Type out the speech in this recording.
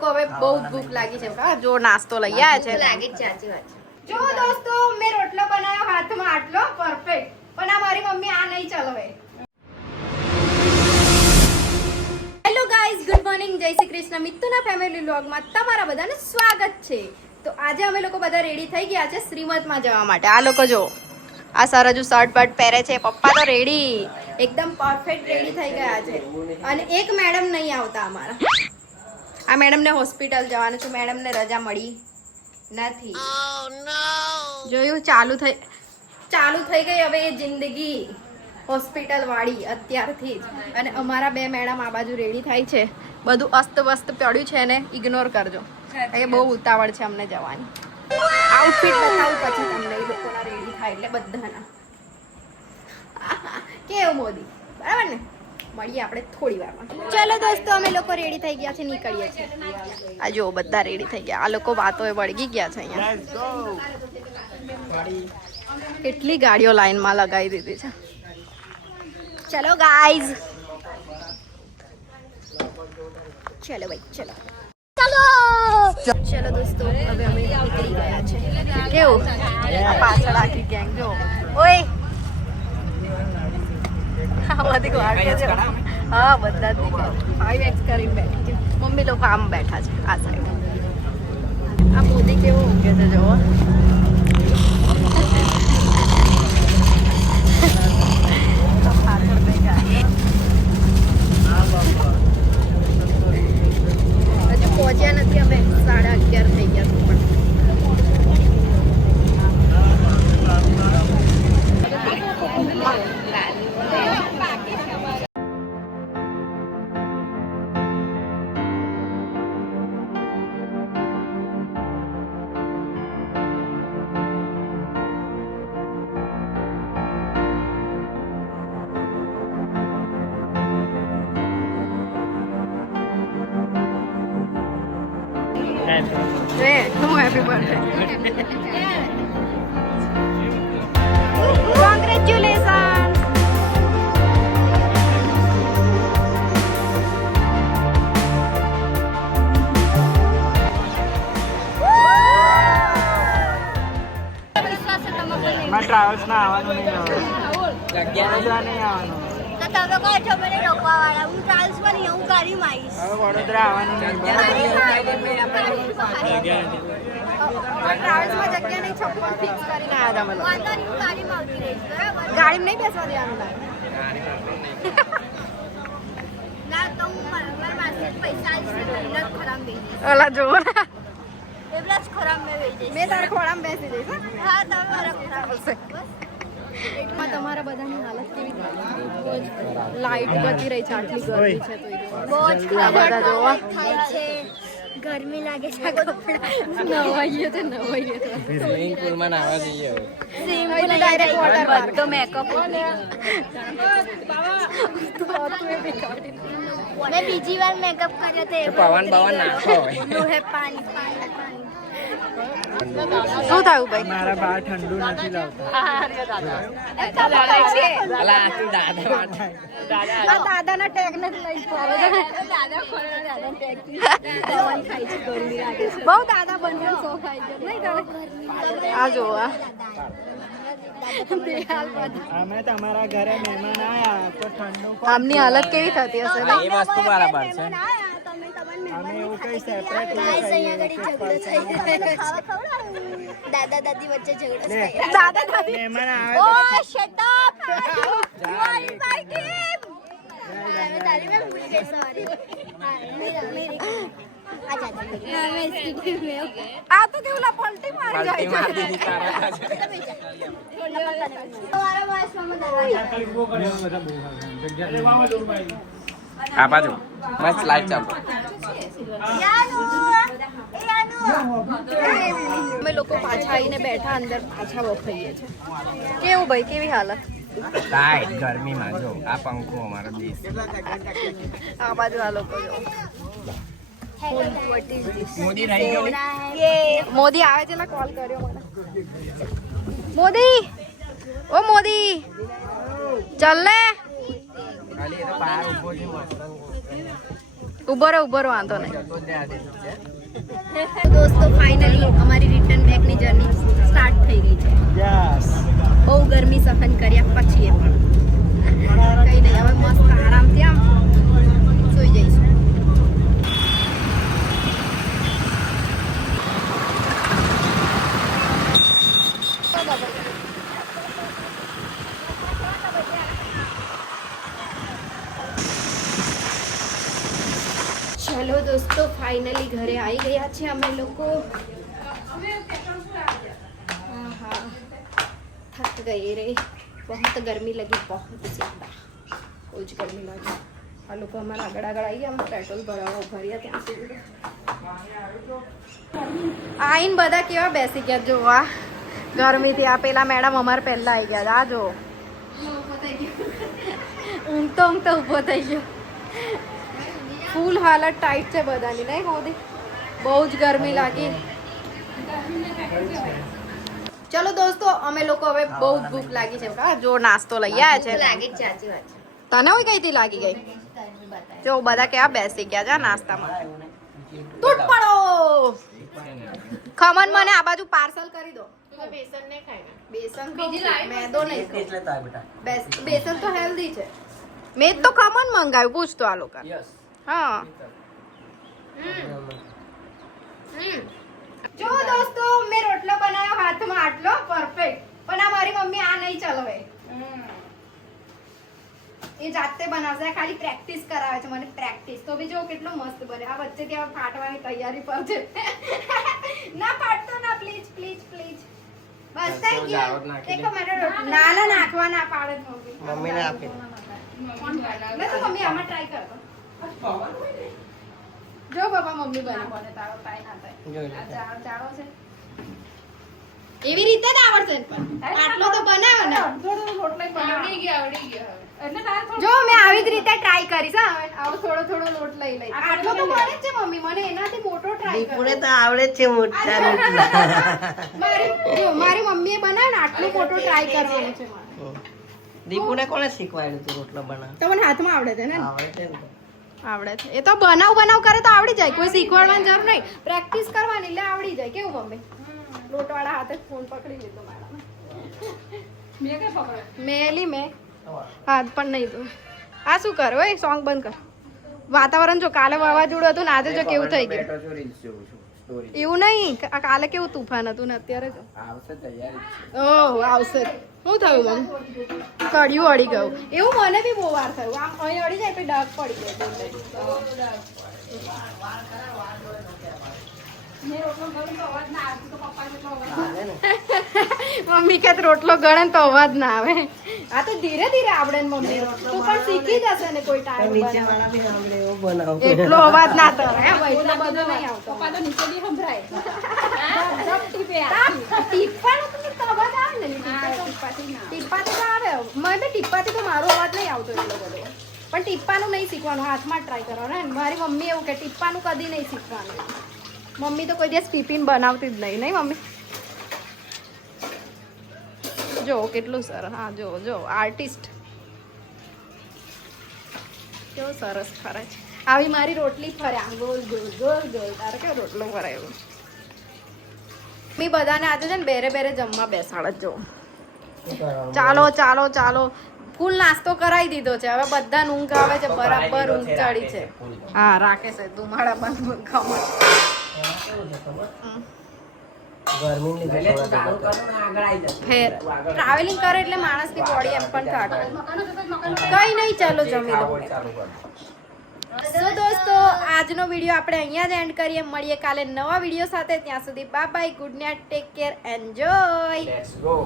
લોકો હવે બહુ ભૂખ લાગી છે. જો નાસ્તો લઈ આવ્યા છે. લાગી જ સાચી વાત. જો દોસ્તો મેં રોટલો બનાવ્યો હાથમાં આટલો પરફેક્ટ, પણ આ મારી મમ્મી આ નહીં ચલાવે. હેલો ગાઈઝ, ગુડ મોર્નિંગ, જય શ્રી કૃષ્ણ. મિત્તુના ફેમિલી વ્લોગમાં તમારા બધાનું સ્વાગત છે. તો આજે અમે લોકો બધા રેડી થઈ ગયા છે શ્રીમતમાં જવા માટે. આ લોકો જો આ સર હજુ શર્ટ બર્ટ પહેરે છે, પપ્પા તો રેડી એકદમ પરફેક્ટ રેડી થઈ ગયા છે. અને એક મેડમ નહીં આવતા અમારા. આ મેડમને હોસ્પિટલ જવાનું છે, મેડમને રજા મળી નથી. જોયું, ચાલુ થઈ ગઈ હવે એ જિંદગી હોસ્પિટલ વાળી અત્યારથી જ. અને અમારા બે મેડમ આ બાજુ રેડી થાય છે. બધું અસ્તવ્યસ્ત પડ્યું છે એને ઇગ્નોર કરજો. એ બહુ ઉતાવળ છે અમને જવાની. આઉટફિટ બતાવું પછી તમને એ લોકોના રેડી થાય એટલે બધાના. કેવું મોદી, બરાબર ને? મળીએ આપણે થોડી વારમાં. ચલો દોસ્તો, અમે લોકો રેડી થઈ ગયા છે, નીકળીએ છીએ. આ જો બધા રેડી થઈ ગયા. આ લોકો વાતોએ વળગી ગયા છે અહીંયા. કેટલી ગાડીઓ લાઈનમાં લગાવી દીધી છે. ચલો ગાઈઝ, ચલો ભાઈ, ચલો ચલો દોસ્તો, હવે અમે નીકળી ગયા છે. કેવું પાછળ આખી ગેંગ જો. ઓય બધી ગાડીઓ છે. હા, બધા જ 5x કરીને બેઠી છે. મમ્મી લોકો આમ બેઠા છે આ સાઈડ. આ મોદી કેવો ઊંઘે છે જોવો. પાછળ બે ગાડી હજુ પહોંચ્યા નથી અમે. 11:30 થઈ ગયા પણ. Happy birthday. Congratulations. मैं ट्रैवल्स में આવવાનું નહીં આવે. વડોદરા નહીં આવવાનું. તો તમે કહો છો મને રોકવા વાળા. હું ટ્રાવેલ્સ માં નહીં, હું ગાડીમાં આવીશ. હવે વડોદરા આવવાનું નહીં. ટ્રાવેલ્સમાં જગ્યા નહીં, 56 ફિક્સ કરીને આવ્યા હતા અમે લોકો. વાંધો નહીં, હું ગાડીમાં આવતી રહીશ, બરાબર? ગાડીમાં નહીં બેસવા દેવાનું લાગે. ના તો હું મારા પાસે પૈસા આવીશ ને પહેલા જ ખરાબ બેસી જઈશ. ઓલા જો ને, એવડા જ ખરાબ મેં બેસી જઈશ. મેં તારા ખોળામાં બેસી જઈશ. હા, તમે મારા ખરાબ ચાલશે. તમારા બધાની હાલત કેવી થાય? લાઈટ ગતી રહી છે, આટલી ગરમી છે તો બહુ જ આ બધા જોવા. થાય છે. ગરમી લાગે છે. નવાઈએ તો સ્વિમિંગ પુલમાં નાહવા જઈએ. Direct water park. બધો મેકઅપ મેં બીજી વાર મેકઅપ કર્યો તો પવન નાખો. પાણી પાણી પાણી. શું થયું ભાઈ? મારા બહાર ઠંડુ નથી લાવતા. અલા આ તું દાદા દાદાના ટેગ ને લઈ બહુ દાદા બનવાનો શોખ આવી છે નહીં તારે? આ જો અમે તમારા ઘરે મહેમાન આયા તો ઠંડુ આમની હાલત કેવી થતી હશે? એ વસ્તુ બરાબર છે. અમે એવું કઈ સેપરેટ દાદા દાદી વચ્ચે ઝઘડો થાય. દાદા દાદી મહેમાન આવે ઓ તો shut up. You are in my team. તારી મેં ભૂલ ગઈ, સોરી. આ તો કેવું લા પલટી મારી જાય છે. આ બાજુ મસ્ત લાઈટ ચાલુ. અમે લોકો પાછા આવીને બેઠા અંદર પાછા વખાઈએ છે. કેવું ભાઈ, કેવી હાલત? લાઈટ ગરમીમાં જો આ પંખો અમારો દેશ. આ બાજુ આ લોકો જો. મોદી રહી ગયો. મોદી આવે છે, કોલ કર્યો મને. મોદી, ઓ મોદી, ચાલ લે. ખાલી એ તો બહાર ઊભો છે ઉભો રહો વાંધો નહીં. જતો જ રહ્યા છે. દોસ્તો ફાઇનલી અમારી રિટર્ન બેકની જર્ની સ્ટાર્ટ થઈ ગઈ છે. યસ બહુ ગરમી સહન કર્યા પછી એ પણ કઈ નહીં, હવે મસ્ત આરામથી આમ સુઈ જઈશું. ચલો દોસ્તો ફાઇનલી ઘરે આવી ગયા છે અમે લોકો. हाँ थक गए रे, बहुत गर्मी लगी, बहुत ज़्यादा कुछ गर्मी लगी. આ લોકો અમારા આગળ આવી ગયા, પેટ્રોલ ભરાવા ભર્યા ત્યાં સુધી. આઈને બધા કેવા બેસી ગયા જોવા ગરમીથી. આ પેલા મેડમ અમારે પહેલા આવી ગયા. આ જો ઊંઘતો ઊભો થઈ ગયો. ફૂલ હાલત ટાઈટ છે બધાની, નહીં મોદી? બહુ જ ગરમી લાગી. ચલો દોસ્તો અમે લોકો હવે બહુ જ ભૂખ લાગી છે. જો નાસ્તો લઈ આવ્યા છે. લાગી જ સાચી વાત છે. તને હોય કઈથી લાગી ગઈ? જો બધા કેવા બેસી ગયા છે નાસ્તામાં. તૂટ પડો. ખમણ મને આ બાજુ પાર્સલ કરી દો. બેસન નહીં ખાય. બેસન મેદો નહીં. બેસન તો હેલ્ધી છે. મેં તો ખમણ મંગાવ્યું, પૂછતો આ લોકો. હા જો દોસ્તો મેં રોટલો બનાવ્યો હાથમાં આટલો પરફેક્ટ, પણ આ મારી મમ્મી આ નહીં ચલાવે. એ જાતે બનાવશે, ખાલી પ્રેક્ટિસ કરાવે છે મને. પ્રેક્ટિસ તો બી જો કેટલો મસ્ત બને. આ વચ્ચે ત્યાં ફાટવાની તૈયારી પર છે. ના ફાટતો ના, પ્લીઝ પ્લીઝ પ્લીઝ. બસ થઈ ગયું. એક મિનિટ. ના ના નાખવા ના પાડે મમ્મી. મમ્મીને આપી તો મમ્મી આમાં ટ્રાય કરો. જો બાબા મમ્મી બને તારો ટ્રાય ના થાય. આ ચાળો છે એવી રીતે જ આવડશે ને, પણ આટલો તો બનાવ્યો ને. આવડી ગયો જો મેં આવી જ રીતે ટ્રાય કરીશ. હા આવો થોડો થોડો લોટ લઈ લઈ. આટલો તો બને જ છે મમ્મી, મને એનાથી મોટો ટ્રાય કરો. તો આવડે છે મોટા મારી મમ્મીએ બનાવ્યો ને આટલો મોટો ટ્રાય કરવાનો છે મારે. દીપુને કોને શીખવાડ્યું તું રોટલો બનાવ? તમને હાથમાં આવડે છે ને? આવડે છે ને. આવડે છે. એ તો બનાવ કરે તો આવડી જાય. કોઈ શીખવાડવાની જરૂર નહીં, પ્રેક્ટિસ કરવાની એટલે આવડી જાય. કેવું મમ્મી? લોટવાળા હાથે ફોન પકડી લીધો મારા. મેં હાથ પણ નહીં તો. આ શું કરે ઓય? સોંગ બંધ કર. વાતાવરણ જો કાલે વાવાઝોડું હતું ને આજે જો કેવું થઈ ગયું. એવું નહીં, કાલે કેવું તુફાન હતું ને અત્યારે જો ઓહ આવશે. શું થયું મમ્મી? કડિયું અડી ગયું. એવું મને બી બહુ વાર થયું. આમ અહીં અડી જાય પછી ડાઘ પડી જાય. મમ્મી કે રોટલો ગળે ને તો અવાજ ના આવે. આ તો ધીરે ધીરે આવડે ને મમ્મી. તું પણ શીખી જશે ને કોઈ ટાઈમ. એટલો અવાજ ના તો એટલો બધો નહીં આવતો. ટીપાનો તો અવાજ આવે ને. ટીપાથી તો આવે. મને ટીપાથી તો મારો અવાજ નહીં આવતો એટલો બધો. પણ ટીપાનું નહીં શીખવાનું, હાથમાં ટ્રાય કરવાનું. મારી મમ્મી એવું કે ટીપાનું કદી નહીં શીખવાનું. મમ્મી તો કોઈ દિવસ ટિફિન બનાવતી જ નહીં. નહીં મમ્મી? જો કેટલું સરસ. હા જો જો આર્ટિસ્ટ કેવો સરસ ફરે છે. આવી મારી રોટલી ફરે આમ ગોલ ગોલ ગોલ ગોલ. તારે કેવો રોટલો ફરે એવું. મમ્મી બધાને આજે છે ને બેરે બેરે જમવા બેસાડ જ જો. ચાલો ચાલો ચાલો. ફૂલ નાસ્તો કરાવી દીધો છે. હવે બધા ઊંઘ આવે છે, બરાબર ઊંઘ ચડી છે. હા રાખે છે ધુમાડા બંધ ખમણ. ટ્રાવેલિંગ કરે એટલે માણસની બોડી એમ પણ થાકે. કઈ નહીં, ચાલો જમી લો. સો દોસ્તો આજનો વિડીયો આપણે અહીંયા જ એન્ડ કરીએ. મળીએ કાલે નવા વિડીયો સાથે. ત્યાં સુધી bye bye, good night, take care, enjoy. Let's go.